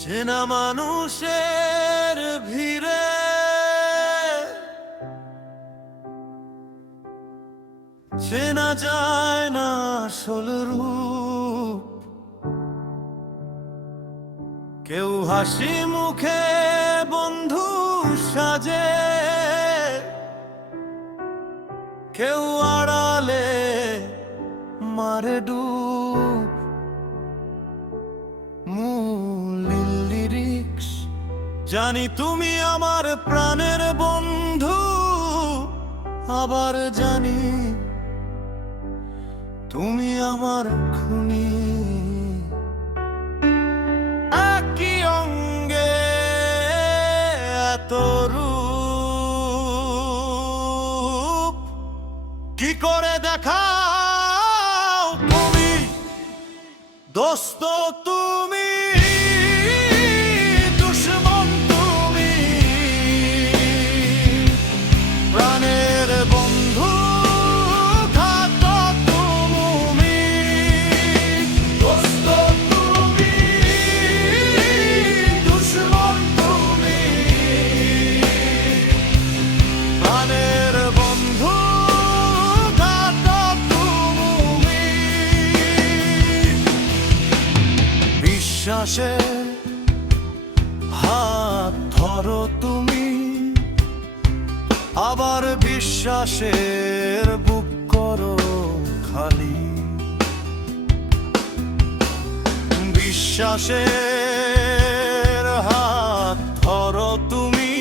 চেনা মানুষের ভিড়ে চেনা যায় না আসল রূপ। কেউ হাসি মুখে বন্ধু সাজে, কেউ আড়ালে মারে ডুব। লিরিক্স জানি তুমি আমার প্রাণের বন্ধু, আবার জানি তুমি আমার খুনি। একই অঙ্গে এত রূপ, কি করে দেখাও তুমি দোস্ত, তুমি দুশ্মন, তুমি প্রাণের বন্ধু, ঘাতক তুমি। দোস্ত তুমি, দুশ্মন তুমি, প্রাণের বন্ধু, ঘাতক তুমি। বিশ্বাসে হাত ধরো তুমি, আবার বিশ্বাসের বুক করো খালি। বিশ্বাসের হাত ধরো তুমি,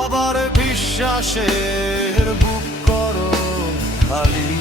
আবার বিশ্বাসের বুক করো খালি।